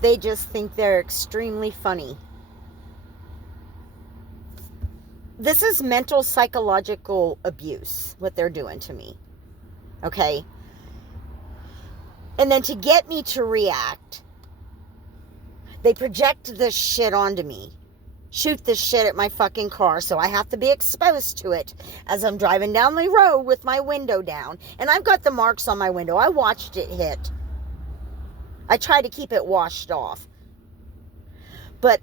They just think they're extremely funny. This is mental psychological abuse, what they're doing to me. Okay? And then to get me to react, they project this shit onto me. Shoot this shit at my fucking car, so I have to be exposed to it as I'm driving down the road with my window down. And I've got the marks on my window. I watched it hit. I try to keep it washed off. But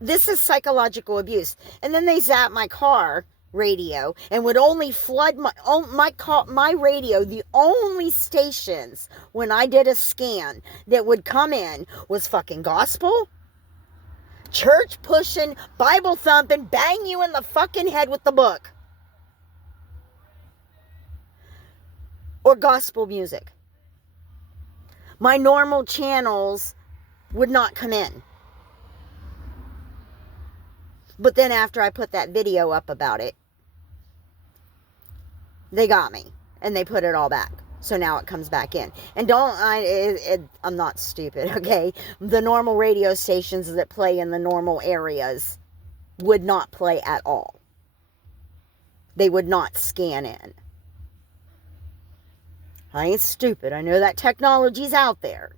this is psychological abuse. And then they zap my car radio and would only flood my radio. The only stations when I did a scan that would come in was fucking gospel, church pushing, Bible thumping, bang you in the fucking head with the book, or gospel music. My normal channels would not come in. But then after I put that video up about it, they got me and they put it all back. So now it comes back in. And I'm not stupid, okay? The normal radio stations that play in the normal areas would not play at all. They would not scan in. I ain't stupid. I know that technology's out there.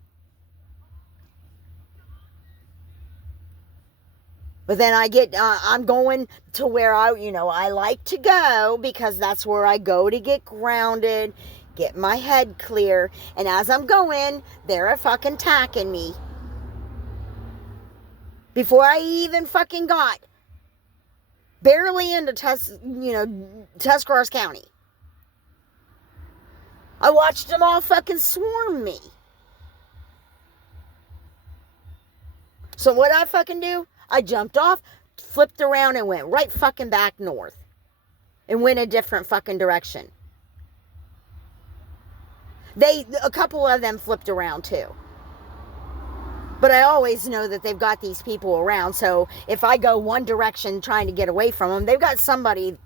But then I'm going to where I like to go, because that's where I go to get grounded, get my head clear. And as I'm going, they're fucking attacking me. Before I even fucking got barely into Tuscarawas County, I watched them all fucking swarm me. So what I fucking do? I jumped off, flipped around, and went right fucking back north. And went a different fucking direction. A couple of them flipped around too. But I always know that they've got these people around. So if I go one direction trying to get away from them, they've got somebody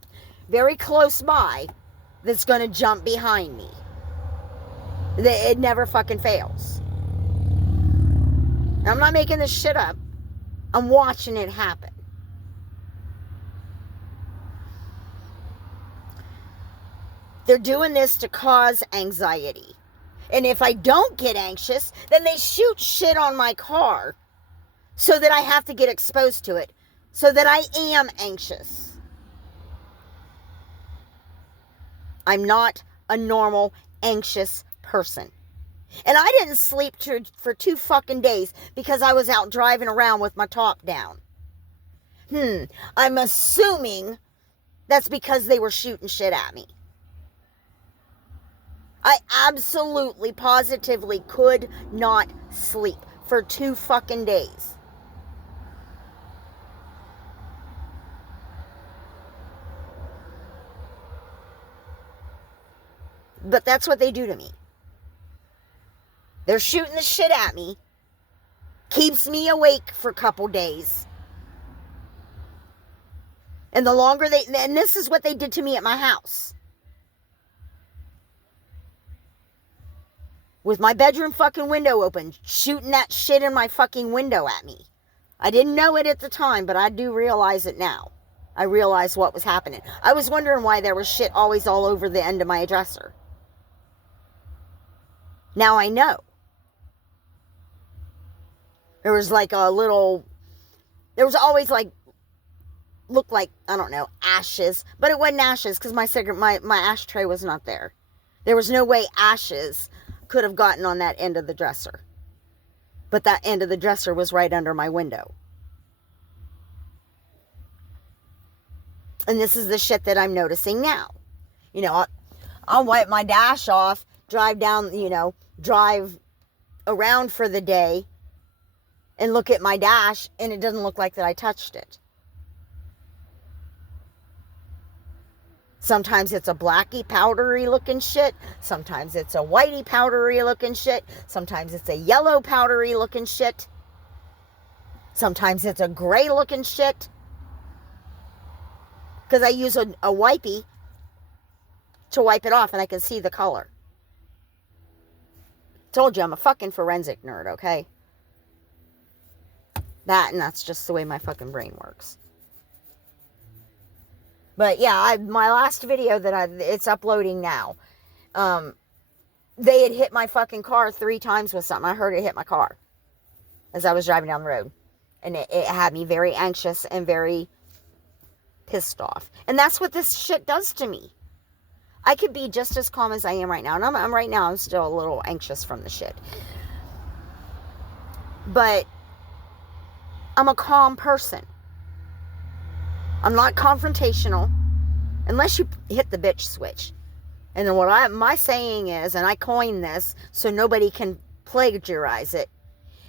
very close by that's going to jump behind me. It never fucking fails. I'm not making this shit up. I'm watching it happen. They're doing this to cause anxiety. And if I don't get anxious, then they shoot shit on my car so that I have to get exposed to it, so that I am anxious. I'm not a normal, anxious person. And I didn't sleep for 2 fucking days because I was out driving around with my top down. I'm assuming that's because they were shooting shit at me. I absolutely, positively could not sleep for 2 fucking days. But that's what they do to me. They're shooting the shit at me. Keeps me awake for a couple days. And the longer and this is what they did to me at my house. With my bedroom fucking window open, shooting that shit in my fucking window at me. I didn't know it at the time, but I do realize it now. I realized what was happening. I was wondering why there was shit always all over the end of my dresser. Now I know. There was always looked like, I don't know, ashes. But it wasn't ashes because my ashtray was not there. There was no way ashes could have gotten on that end of the dresser. But that end of the dresser was right under my window. And this is the shit that I'm noticing now. I'll wipe my dash off, drive around for the day, and look at my dash, and it doesn't look like that I touched it. Sometimes it's a blacky, powdery looking shit. Sometimes it's a whitey, powdery looking shit. Sometimes it's a yellow, powdery looking shit. Sometimes it's a gray looking shit. Because I use a wipey to wipe it off, and I can see the color. Told you I'm a fucking forensic nerd, okay? That's just the way my fucking brain works. But yeah, my last video it's uploading now. They had hit my fucking car 3 times with something. I heard it hit my car as I was driving down the road. And it had me very anxious and very pissed off. And that's what this shit does to me. I could be just as calm as I am right now. And I'm right now, I'm still a little anxious from the shit. But I'm a calm person. I'm not confrontational unless you hit the bitch switch. And then my saying is, and I coined this so nobody can plagiarize it,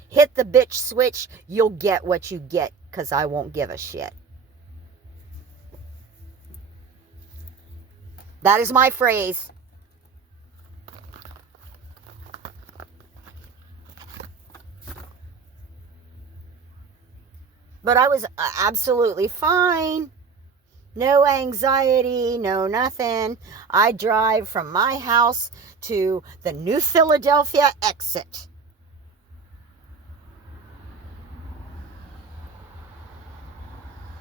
hit the bitch switch, you'll get what you get, because I won't give a shit. That is my phrase. But I was absolutely fine. No anxiety, no nothing. I drive from my house to the New Philadelphia exit.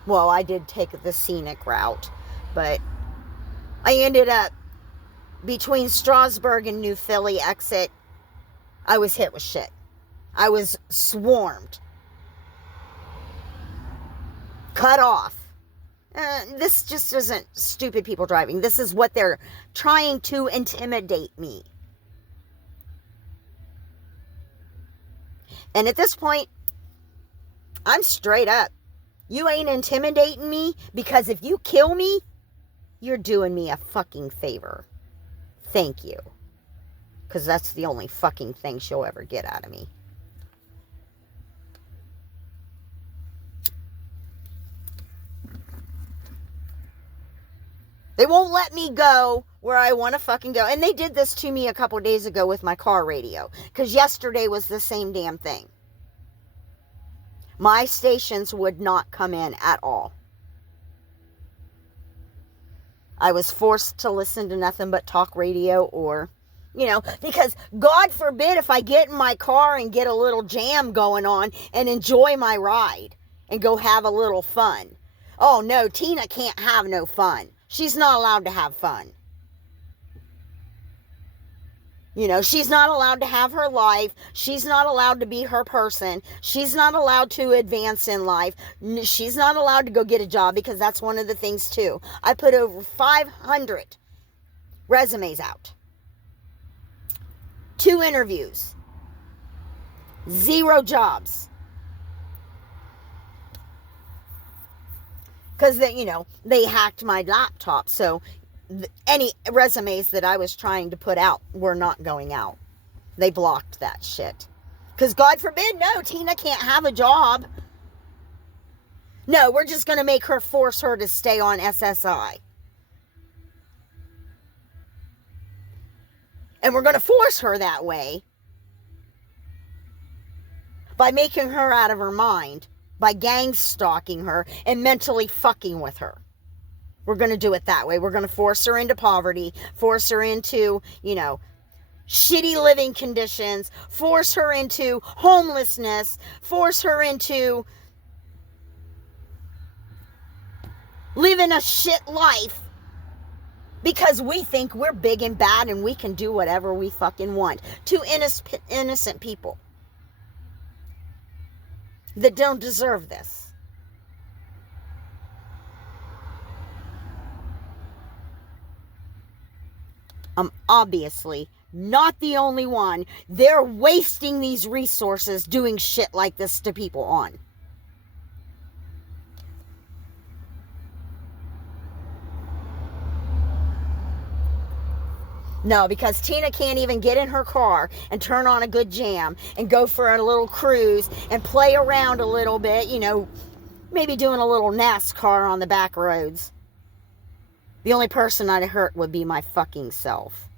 Well, I did take the scenic route, but I ended up between Strasburg and New Philly exit. I was hit with shit. I was swarmed. Cut off. This just isn't stupid people driving. This is what they're trying to intimidate me. And at this point, I'm straight up. You ain't intimidating me, because if you kill me, you're doing me a fucking favor. Thank you. Because that's the only fucking thing she'll ever get out of me. They won't let me go where I want to fucking go. And they did this to me a couple days ago with my car radio. Because yesterday was the same damn thing. My stations would not come in at all. I was forced to listen to nothing but talk radio or, because God forbid if I get in my car and get a little jam going on and enjoy my ride and go have a little fun. Oh no, Tina can't have no fun. She's not allowed to have fun. She's not allowed to have her life. She's not allowed to be her person. She's not allowed to advance in life. She's not allowed to go get a job, because that's one of the things too. I put over 500 resumes out. 2 interviews. 0 jobs. Because they hacked my laptop, so any resumes that I was trying to put out were not going out. They blocked that shit. Because God forbid, no, Tina can't have a job. No, we're just going to force her to stay on SSI. And we're going to force her that way by making her out of her mind, by gang stalking her and mentally fucking with her. We're going to do it that way. We're going to force her into poverty, force her into, shitty living conditions, force her into homelessness, force her into living a shit life, because we think we're big and bad and we can do whatever we fucking want to innocent people that don't deserve this. I'm obviously not the only one. They're wasting these resources doing shit like this to people on. No, because Tina can't even get in her car and turn on a good jam and go for a little cruise and play around a little bit, maybe doing a little NASCAR on the back roads. The only person I'd hurt would be my fucking self.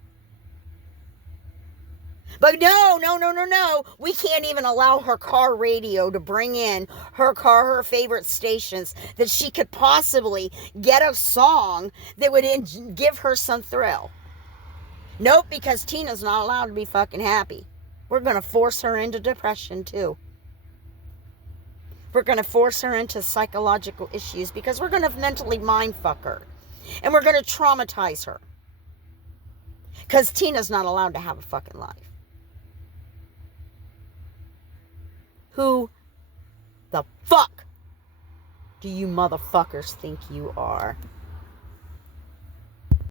But no. We can't even allow her car radio to bring in her favorite stations that she could possibly get a song that would give her some thrill. Nope, because Tina's not allowed to be fucking happy. We're going to force her into depression too. We're going to force her into psychological issues because we're going to mentally mind fuck her. And we're going to traumatize her. Because Tina's not allowed to have a fucking life. Who the fuck do you motherfuckers think you are?